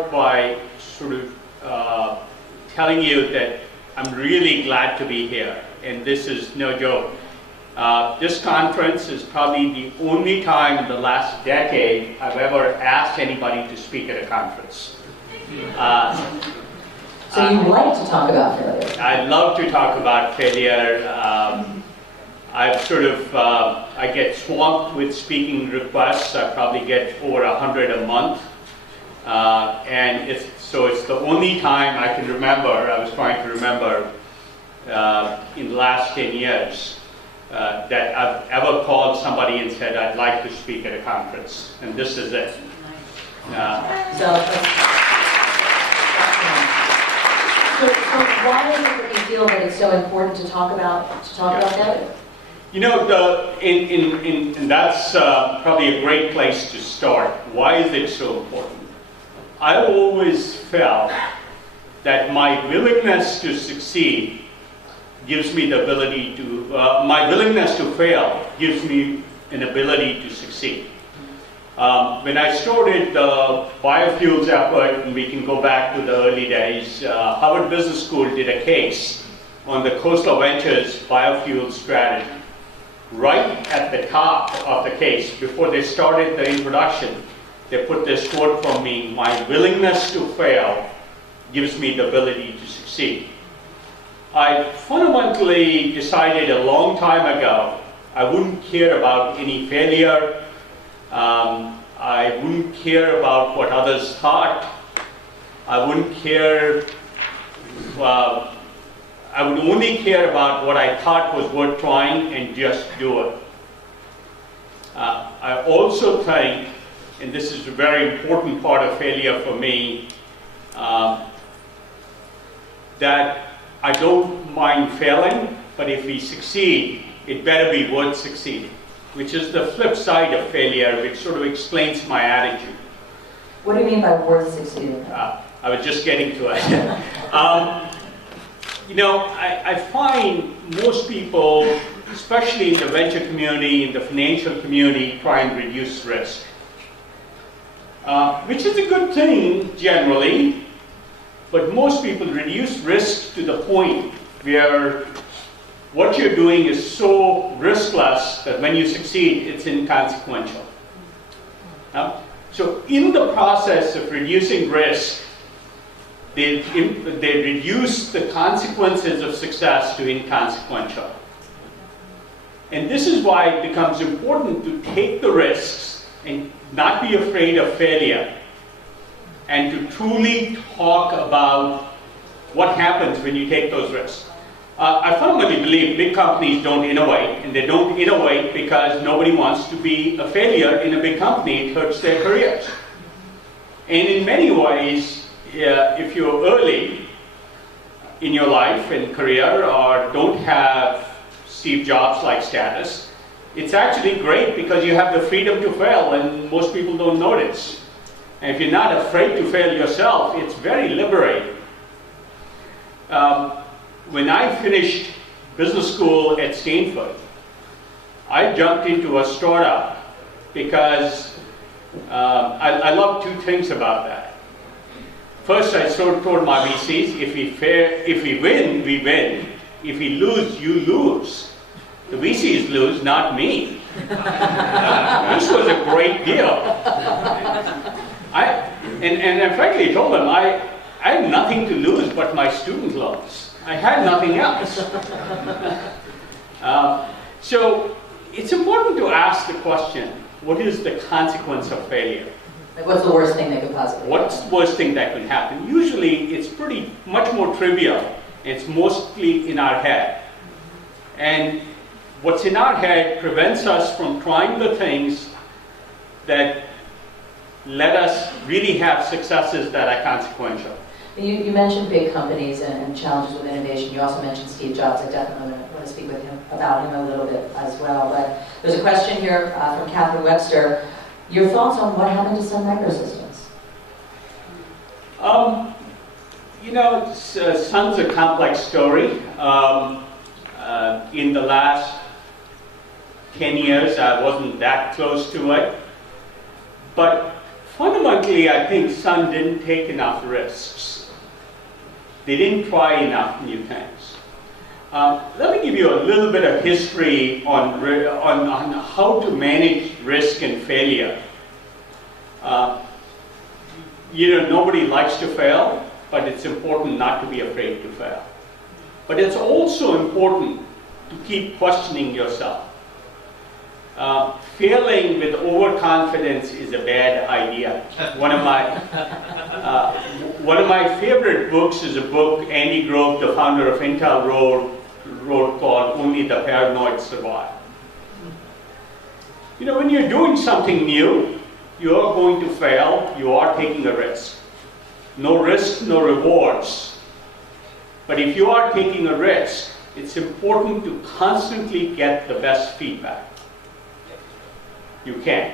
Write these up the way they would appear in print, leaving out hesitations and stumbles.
start by sort of telling you that I'm really glad to be here, and this is no joke. This conference is probably the only time in the last decade I've ever asked anybody to speak at a conference. So you like to talk about failure? I love to talk about failure. I've sort of, I get swamped with speaking requests. I probably get over 100 a month. And it's the only time I can remember, I was trying to remember in the last 10 years that I've ever called somebody and said, I'd like to speak at a conference. And this is it. So why is it that you feel that it's so important to talk about failure? You know, and that's probably a great place to start. Why is it so important? I've always felt that my willingness to succeed gives me the ability to, my willingness to fail gives me an ability to succeed. When I started the biofuels effort, and we can go back to the early days, Harvard Business School did a case on the Khosla Ventures biofuel strategy. Right at the top of the case, before they started the introduction, they put this quote from me: my willingness to fail gives me the ability to succeed. I fundamentally decided a long time ago I wouldn't care about any failure. I wouldn't care about what others thought. I wouldn't care, I would only care about what I thought was worth trying and just do it. I also think, and this is a very important part of failure for me, that I don't mind failing, but if we succeed, it better be worth succeeding, which is the flip side of failure, which sort of explains my attitude. What do you mean by worth succeeding? I was just getting to it. You know, I find most people, especially in the venture community, in the financial community, try and reduce risk. Which is a good thing generally, but most people reduce risk to the point where what you're doing is so riskless that when you succeed, it's inconsequential. So in the process of reducing risk, they reduce the consequences of success to inconsequential. And this is why it becomes important to take the risks and not be afraid of failure, and to truly talk about what happens when you take those risks. I fundamentally believe big companies don't innovate, and they don't innovate because nobody wants to be a failure in a big company. It hurts their careers. And in many ways, if you're early in your life and career, or don't have Steve Jobs-like status, it's actually great because you have the freedom to fail, and most people don't notice. And if you're not afraid to fail yourself, it's very liberating. When I finished business school at Stanford, I jumped into a startup because I love two things about that. First, I sort of told my VCs, if we win, we win. If we lose, you lose. The VCs lose, not me. This was a great deal. And I frankly told them, I had nothing to lose but my student loans. I had nothing else. So it's important to ask the question, what is the consequence of failure? Like, what's the worst thing that could possibly happen? What's the worst thing that could happen? Usually it's pretty much more trivial. It's mostly in our head. And what's in our head prevents us from trying the things that let us really have successes that are consequential. You mentioned big companies and challenges with innovation. You also mentioned Steve Jobs. I definitely want to speak with him about him a little bit as well. But there's a question here from Catherine Webster. Your thoughts on what happened to Sun Microsystems? You know, Sun's a complex story. In the last 10 years, I wasn't that close to it. But Fundamentally, I think Sun didn't take enough risks. They didn't try enough new things. Let me give you a little bit of history on how to manage risk and failure. Nobody likes to fail, but it's important not to be afraid to fail. But it's also important to keep questioning yourself. Failing with overconfidence is a bad idea. One of my favorite books is a book Andy Grove, the founder of Intel, wrote called "Only the Paranoid Survive." When you're doing something new, you are going to fail. You are taking a risk. No risk, no rewards. But if you are taking a risk, it's important to constantly get the best feedback you can.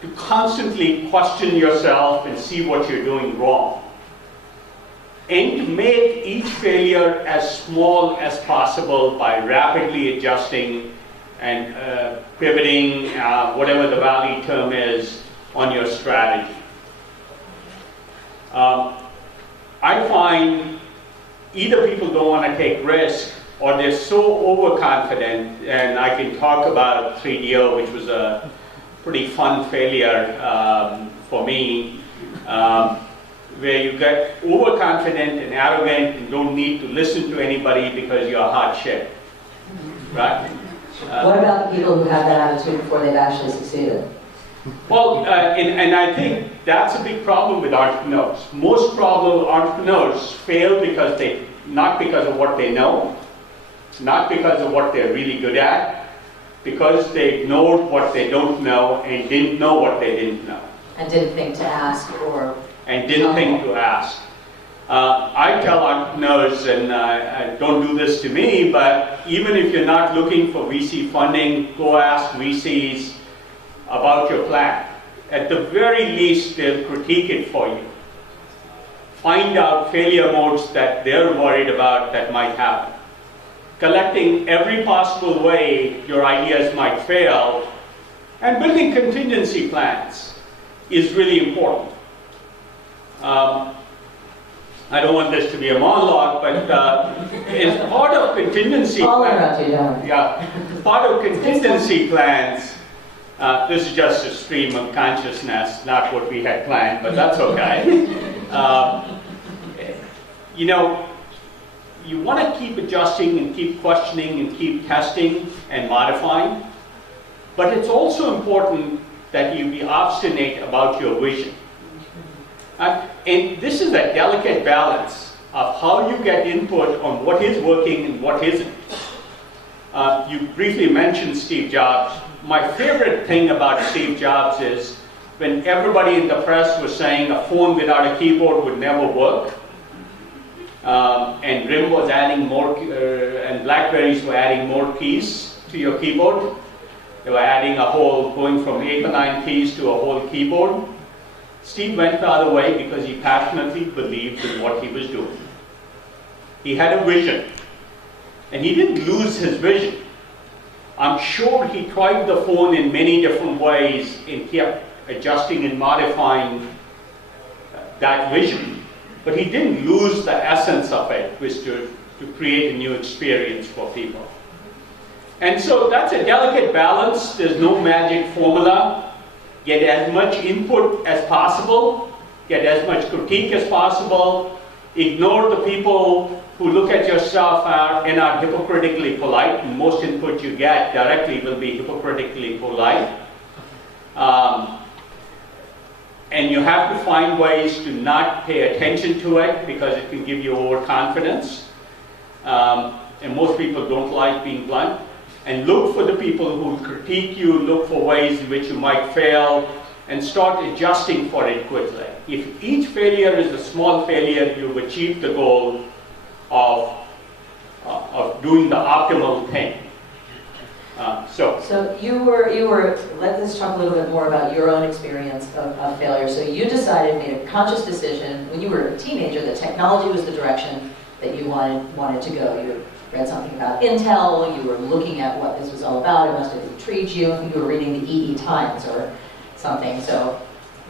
To constantly question yourself and see what you're doing wrong. And to make each failure as small as possible by rapidly adjusting and pivoting, whatever the Valley term is, on your strategy. I find either people don't want to take risk or they're so overconfident, and I can talk about 3DO, which was a pretty fun failure for me, where you get overconfident and arrogant and don't need to listen to anybody because you're hot shit, right? What about the people who have that attitude before they've actually succeeded? Well, and I think that's a big problem with entrepreneurs. Most entrepreneurs fail because not because of what they know, not because of what they're really good at, because they ignored what they don't know and didn't know what they didn't know. And didn't think to ask And didn't think to ask. I tell entrepreneurs, and don't do this to me, but even if you're not looking for VC funding, go ask VCs about your plan. At the very least, they'll critique it for you. Find out failure modes that they're worried about that might happen. Collecting every possible way your ideas might fail, and building contingency plans is really important. I don't want this to be a monologue, but as part of contingency plans, part of contingency plans, this is just a stream of consciousness, not what we had planned, but that's okay. You want to keep adjusting and keep questioning and keep testing and modifying, but it's also important that you be obstinate about your vision. And this is a delicate balance of how you get input on what is working and what isn't. You briefly mentioned Steve Jobs. My favorite thing about Steve Jobs is when everybody in the press was saying a phone without a keyboard would never work, and RIM was adding more, and Blackberries were adding more keys to your keyboard. They were adding going from 8 or 9 keys to a whole keyboard. Steve went the other way because he passionately believed in what he was doing. He had a vision, and he didn't lose his vision. I'm sure he tried the phone in many different ways and kept adjusting and modifying that vision. But he didn't lose the essence of it, which to create a new experience for people. And so that's a delicate balance. There's no magic formula. Get as much input as possible. Get as much critique as possible. Ignore the people who look at your stuff and are hypocritically polite. And most input you get directly will be hypocritically polite. And you have to find ways to not pay attention to it because it can give you overconfidence. And most people don't like being blunt. And look for the people who critique you, look for ways in which you might fail, and start adjusting for it quickly. If each failure is a small failure, you've achieved the goal of doing the optimal thing. So you were, let's talk a little bit more about your own experience of failure. So you decided, made a conscious decision when you were a teenager that technology was the direction that you wanted to go. You read something about Intel, you were looking at what this was all about, it must have intrigued you. I think you were reading the EE Times or something. So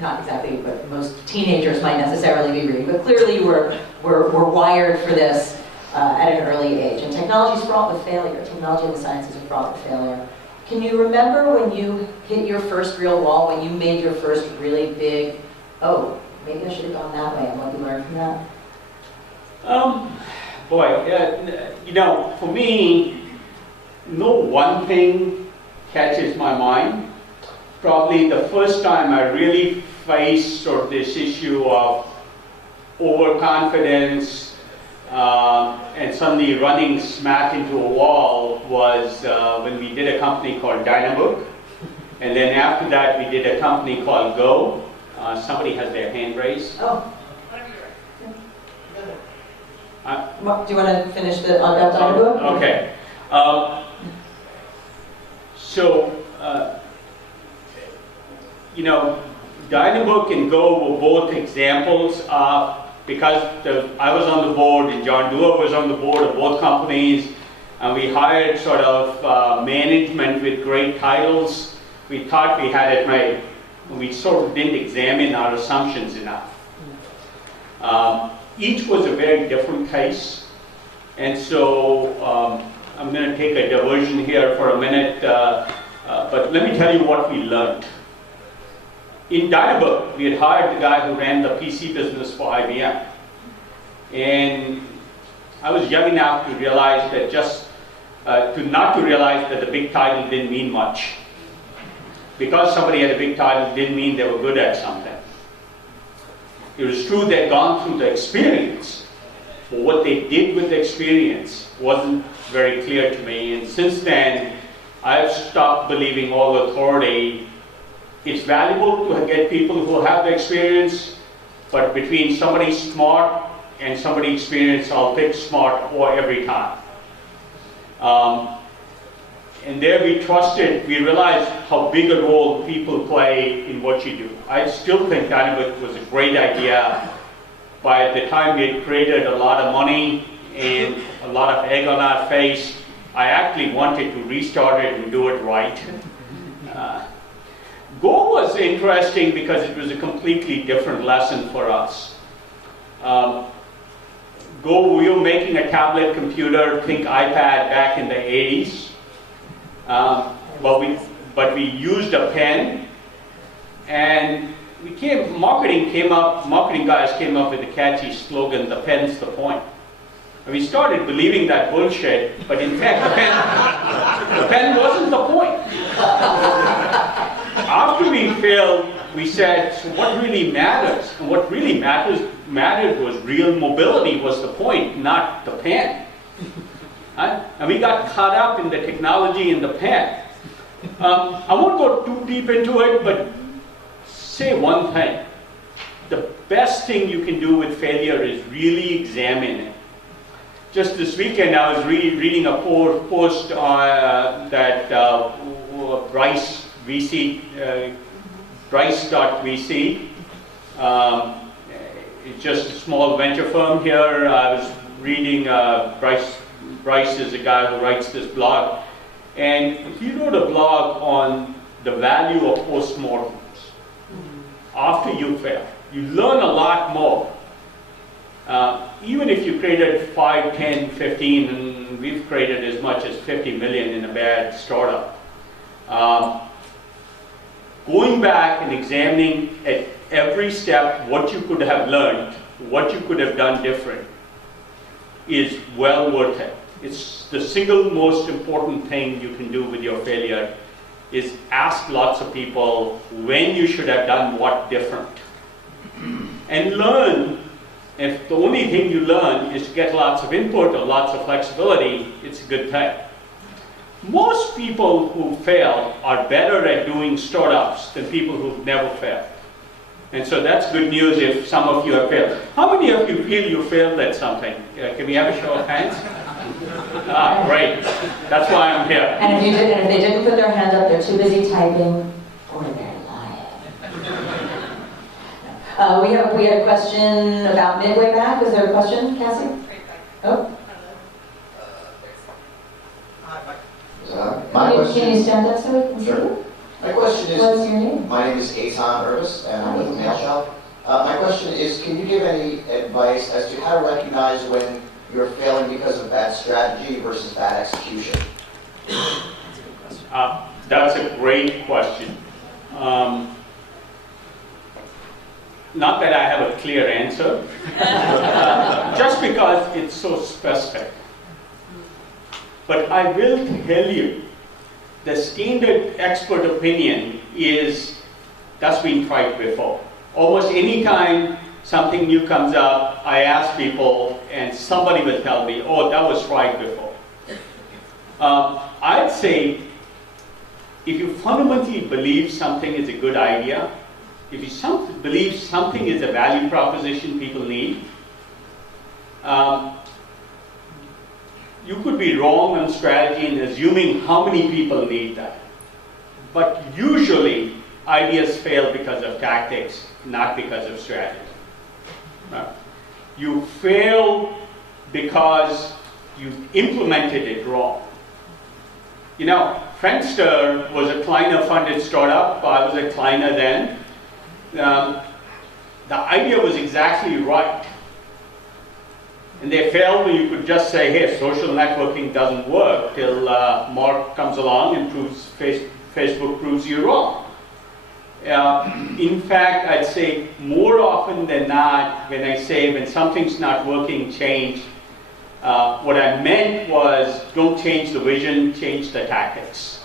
not exactly what most teenagers might necessarily be reading, but clearly you were wired for this at an early age. And technology is fraught with failure. Technology and the sciences are fraught with failure. Can you remember when you hit your first real wall, when you made your first really big, oh, maybe I should have gone that way, and what you learned from that? For me, no one thing catches my mind. Probably the first time I really faced sort of this issue of overconfidence and suddenly running smack into a wall was when we did a company called Dynabook. And then after that, we did a company called Go. Somebody has their hand raised. Oh. Do you want to finish on that Dynabook? Okay. Dynabook and Go were both examples of, because I was on the board and John Doerr was on the board of both companies, and we hired sort of management with great titles. We thought we had it right. We sort of didn't examine our assumptions enough. Each was a very different case, and so I'm going to take a diversion here for a minute, but let me tell you what we learned. In Dynabook, we had hired the guy who ran the PC business for IBM, and I was young enough to realize that not to realize that the big title didn't mean much. Because somebody had a big title didn't mean they were good at something. It was true they'd gone through the experience, but what they did with the experience wasn't very clear to me. And since then, I've stopped believing all authority. It's valuable to get people who have the experience, but between somebody smart and somebody experienced, I'll pick smart every time. And there we realized how big a role people play in what you do. I still think Dynabook was a great idea. By the time we had created a lot of money and a lot of egg on our face, I actually wanted to restart it and do it right. Go was interesting because it was a completely different lesson for us. Go, we were making a tablet computer, think iPad back in the 80s. But we used a pen, and marketing guys came up with a catchy slogan, "The pen's the point." And we started believing that bullshit, but in fact the pen wasn't the point. After we failed, we said, so what really matters? And what really mattered was real mobility was the point, not the pen. And we got caught up in the technology and the pen. I won't go too deep into it, but say one thing. The best thing you can do with failure is really examine it. Just this weekend, I was reading a post that Bryce Bryce.vc. It's just a small venture firm here. I was reading Bryce is a guy who writes this blog, and he wrote a blog on the value of postmortems. After you fail, you learn a lot more. Even if you created 5, 10, 15, and we've created as much as 50 million in a bad startup. Going back and examining at every step what you could have learned, what you could have done different, is well worth it. It's the single most important thing you can do with your failure, is ask lots of people when you should have done what different. And learn. If the only thing you learn is to get lots of input or lots of flexibility, it's a good thing. Most people who fail are better at doing startups than people who've never failed. And so that's good news if some of you have failed. How many of you feel you failed at something? Can we have a show of hands? Great. That's why I'm here. And if they didn't put their hand up, they're too busy typing, or they're lying. We had a question about midway back. Was there a question, Cassie? Oh. My question. Can you stand up so we can see Sure. you? My question is, What's your name? my name is Eitan Urvis, and I'm with the Mail Shop. My question is, can you give any advice as to how to recognize when you're failing because of bad strategy versus bad execution? That's a great question. Not that I have a clear answer, just because it's so specific. But I will tell you, the standard expert opinion is that's been tried before. Almost any time something new comes up, I ask people, and somebody will tell me, oh, that was tried before. I'd say, if you fundamentally believe something is a good idea, if you believe something is a value proposition people need, you could be wrong on strategy in assuming how many people need that. But usually, ideas fail because of tactics, not because of strategy. Right? You fail because you implemented it wrong. You know, Friendster was a Kleiner-funded startup. I was a Kleiner then. The idea was exactly right. And they failed when you could just say, hey, social networking doesn't work, till Mark comes along and proves Facebook proves you wrong. In fact, I'd say more often than not, when I say when something's not working, change, what I meant was don't change the vision, change the tactics.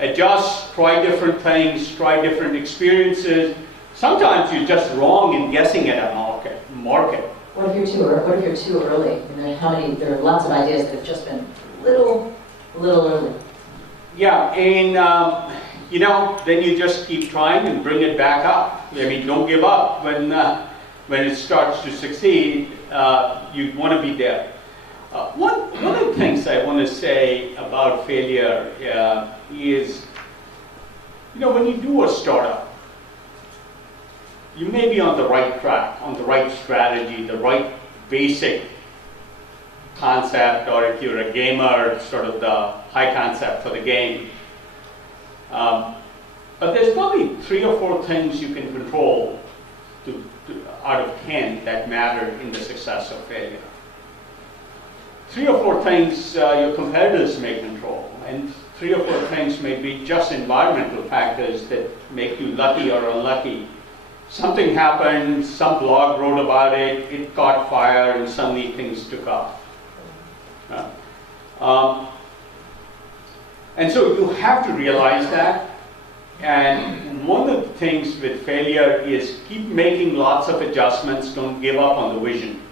Adjust, try different things, try different experiences. Sometimes you're just wrong in guessing at a market. What if you're too early? There are lots of ideas that have just been little early. Yeah, and then you just keep trying and bring it back up. I mean, don't give up when it starts to succeed. You want to be there. One of the things I want to say about failure is, when you do a startup, you may be on the right track, on the right strategy, the right basic concept, or if you're a gamer, sort of the high concept for the game. But there's probably 3 or 4 things you can control out of 10 that matter in the success or failure. 3 or 4 things your competitors may control, and 3 or 4 things may be just environmental factors that make you lucky or unlucky. Something happened, some blog wrote about it, it caught fire, and suddenly things took off. And so you have to realize that. And one of the things with failure is keep making lots of adjustments, don't give up on the vision.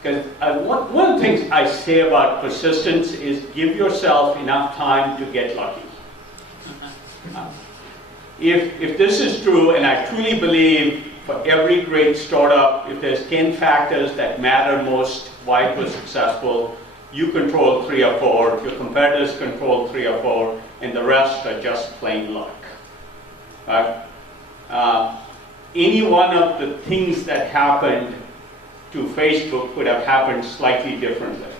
Because one of the things I say about persistence is give yourself enough time to get lucky. If this is true, and I truly believe for every great startup, if there's 10 factors that matter most why it was successful, you control 3 or 4, your competitors control 3 or 4, and the rest are just plain luck. Any one of the things that happened to Facebook could have happened slightly differently.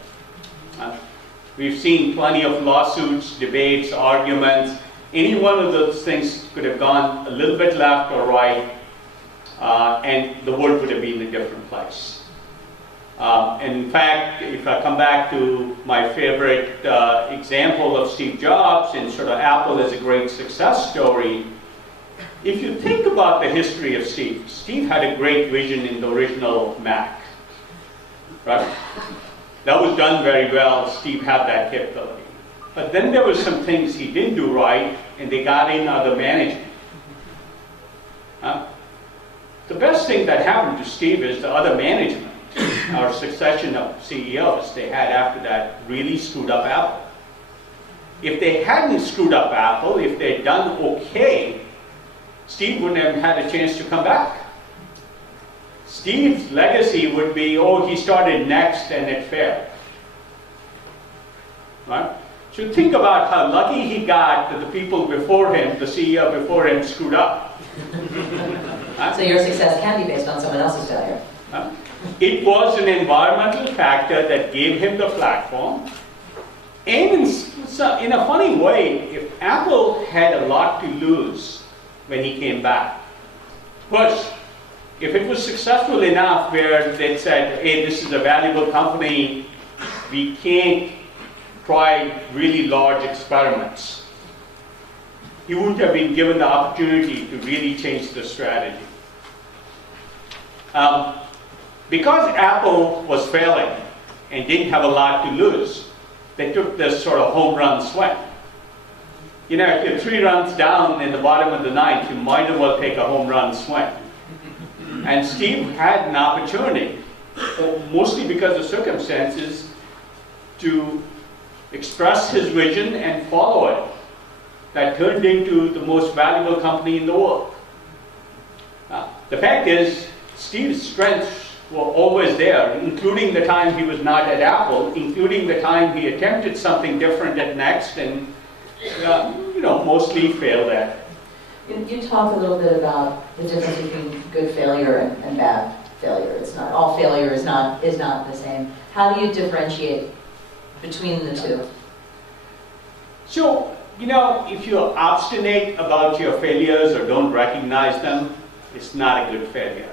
We've seen plenty of lawsuits, debates, arguments. Any one of those things could have gone a little bit left or right, and the world would have been a different place. And in fact, if I come back to my favorite example of Steve Jobs and sort of Apple as a great success story, if you think about the history of Steve, Steve had a great vision in the original Mac, right? That was done very well. Steve had that capability. But then there were some things he didn't do right, and they got in other management. The best thing that happened to Steve is the other management, our succession of CEOs they had after that really screwed up Apple. If they hadn't screwed up Apple, if they'd done okay, Steve wouldn't have had a chance to come back. Steve's legacy would be, oh, he started next and it failed. Right? So think about how lucky he got that the people before him, the CEO before him, screwed up. So your success can be based on someone else's failure. It was an environmental factor that gave him the platform, and in So in a funny way, if Apple had a lot to lose when he came back, first, if it was successful enough where they said, hey, this is a valuable company, we can't try really large experiments, he wouldn't have been given the opportunity to really change the strategy. Because Apple was failing and didn't have a lot to lose, they took this sort of home run swing. You know, if you're 3 runs down in the bottom of the ninth, you might as well take a home run swing. And Steve had an opportunity, mostly because of circumstances, to express his vision and follow it. That turned into the most valuable company in the world. The fact is, Steve's strengths were always there, including the time he was not at Apple, including the time he attempted something different at Next, and mostly failed at it. You talked a little bit about the difference between good failure and bad failure. It's not all failure is not the same. How do you differentiate between the two? So, if you're obstinate about your failures or don't recognize them, it's not a good failure.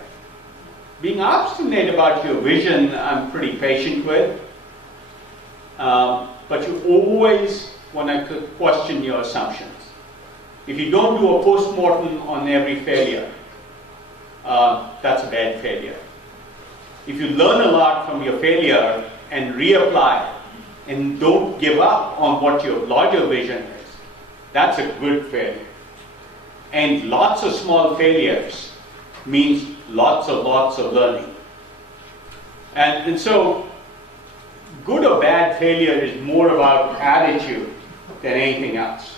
Being obstinate about your vision, I'm pretty patient with. But you always want to question your assumptions. If you don't do a post-mortem on every failure, that's a bad failure. If you learn a lot from your failure and reapply and don't give up on what your larger vision is, that's a good failure. And lots of small failures means lots of learning. And so, good or bad failure is more about attitude than anything else.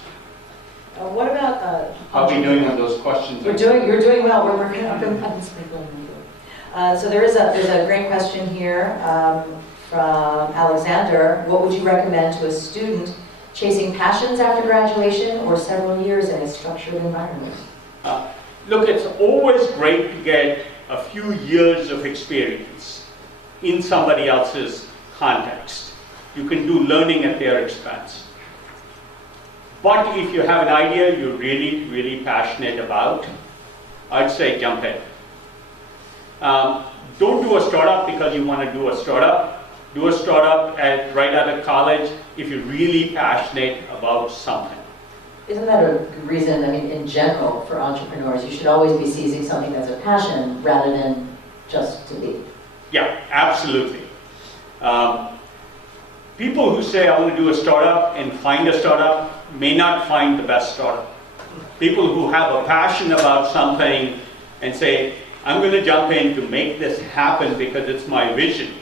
What about how are we doing on those questions? You're doing well. We're working up in so there's a great question here from Alexander. What would you recommend to a student chasing passions after graduation or several years in a structured environment? Look, it's always great to get a few years of experience in somebody else's context. You can do learning at their expense. But if you have an idea you're really, really passionate about, I'd say jump in. Don't do a startup because you want to do a startup. Do a startup right out of college if you're really passionate about something. Isn't that a reason, in general, for entrepreneurs, you should always be seizing something that's a passion rather than just to be? Yeah, absolutely. People who say, I want to do a startup and find a startup may not find the best startup. People who have a passion about something and say, I'm going to jump in to make this happen because it's my vision,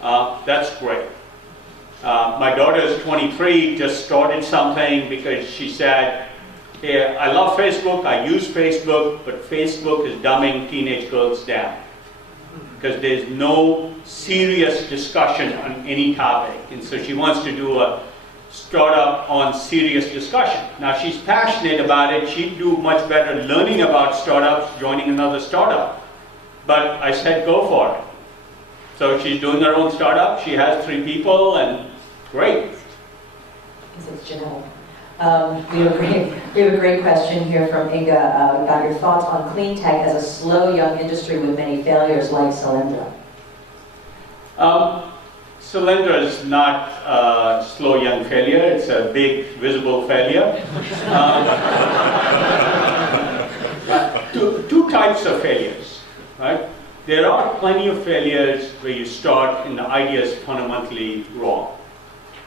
that's great. My daughter is 23, just started something because she said, hey, I love Facebook, I use Facebook, but Facebook is dumbing teenage girls down because there's no serious discussion on any topic. And so she wants to do a startup on serious discussion. Now she's passionate about it, she'd do much better learning about startups, joining another startup. But I said, go for it. So she's doing her own startup, she has 3 people, and great. It's genetic. We have a great question here from Inga about your thoughts on clean tech as a slow young industry with many failures like Solyndra. Solyndra is not a slow young failure, it's a big visible failure. Two types of failures, right? There are plenty of failures where you start and the idea is fundamentally wrong.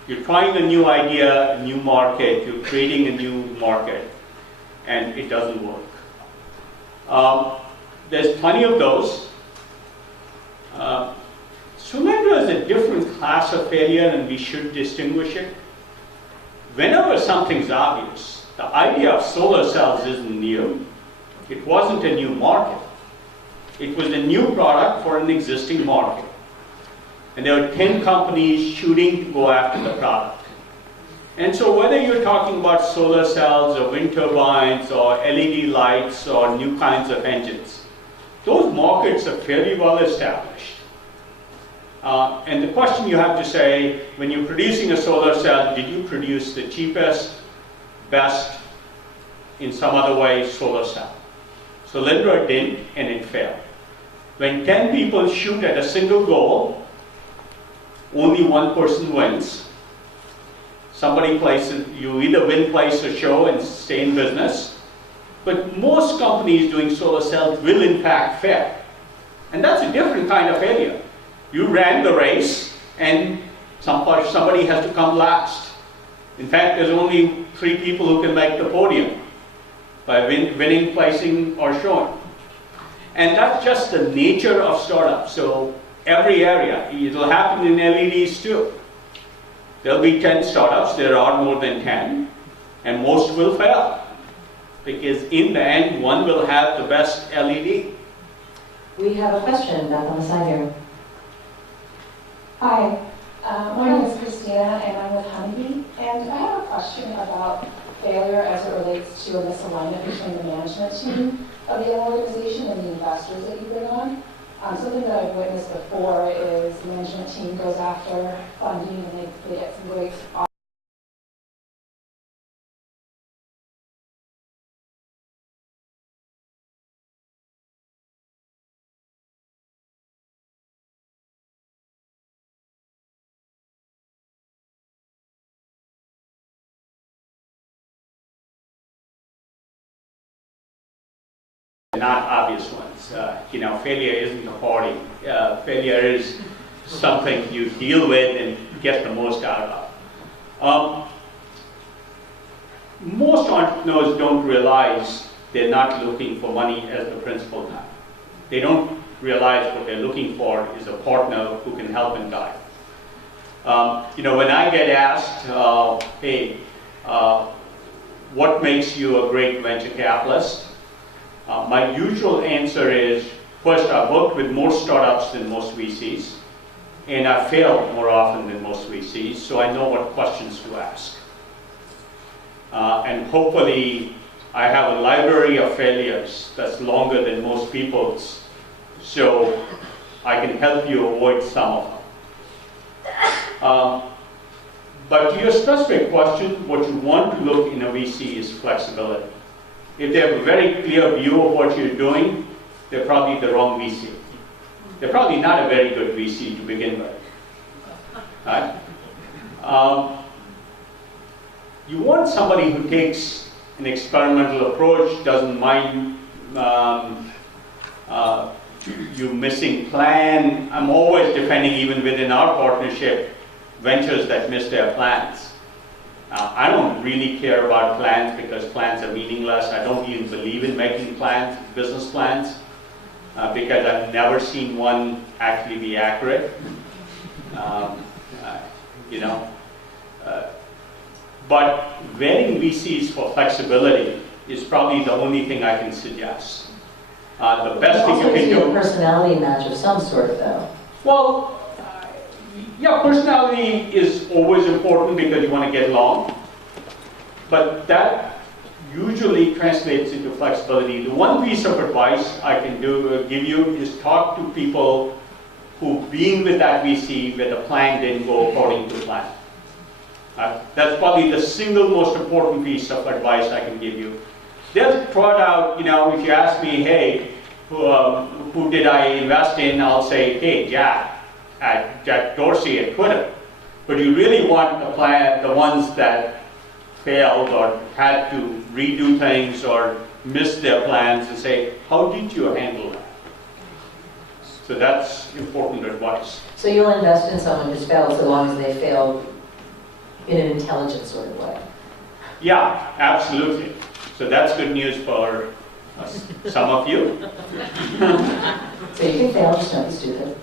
You're trying a new idea, a new market, you're creating a new market, and it doesn't work. There's plenty of those. Solyndra is a different class of failure and we should distinguish it. Whenever something's obvious, the idea of solar cells isn't new. It wasn't a new market. It was a new product for an existing market. And there were 10 companies shooting to go after the product. And so whether you're talking about solar cells or wind turbines or LED lights or new kinds of engines, those markets are fairly well established. And the question you have to say, when you're producing a solar cell, did you produce the cheapest, best, in some other way, solar cell? So Lindra didn't, and it failed. When 10 people shoot at a single goal, only one person wins. Somebody places, you either win, place, or show and stay in business. But most companies doing solar cells will in fact fail. And that's a different kind of failure. You ran the race, and somebody has to come last. In fact, there's only 3 people who can make the podium by winning, placing, or showing. And that's just the nature of startups. So every area, it'll happen in LEDs too. There'll be 10 startups, there are more than 10, and most will fail. Because in the end, one will have the best LED. We have a question back on the side here. Hi, my name is Christina, and I'm with Honeybee. And I have a question about failure as it relates to a misalignment between the management team of the organization and the investors that you bring on. Something that I've witnessed before is the management team goes after funding and they get some great Not obvious ones. Failure isn't a party. Failure is something you deal with and get the most out of. Most entrepreneurs don't realize they're not looking for money as the principal time. They don't realize what they're looking for is a partner who can help and guide. When I get asked, hey, what makes you a great venture capitalist? My usual answer is, first, I've worked with more startups than most VCs, and I've failed more often than most VCs, so I know what questions to ask. And hopefully, I have a library of failures that's longer than most people's, so I can help you avoid some of them. But to your specific question, what you want to look in a VC is flexibility. If they have a very clear view of what you're doing, they're probably the wrong VC. They're probably not a very good VC to begin with. Right? You want somebody who takes an experimental approach, doesn't mind you missing plan. I'm always defending, even within our partnership, ventures that miss their plans. I don't really care about plans because plans are meaningless. I don't even believe in making plans, business plans, because I've never seen one actually be accurate. But vetting VCs for flexibility is probably the only thing I can suggest. The best thing you can do. Also, a personality match of some sort, though. Well, yeah, personality is always important because you want to get along, but that usually translates into flexibility. The one piece of advice I can give you is talk to people who've been with that VC where the plan didn't go according to plan. That's probably the single most important piece of advice I can give you. They'll trot out, if you ask me, hey, who did I invest in? I'll say, hey, Jack Dorsey at Twitter. But you really want the ones that failed or had to redo things or missed their plans and say, how did you handle that? So that's important advice. So you'll invest in someone who's failed so long as they failed in an intelligent sort of way? Yeah, absolutely. So that's good news for some of you. So you can fail, just don't be stupid.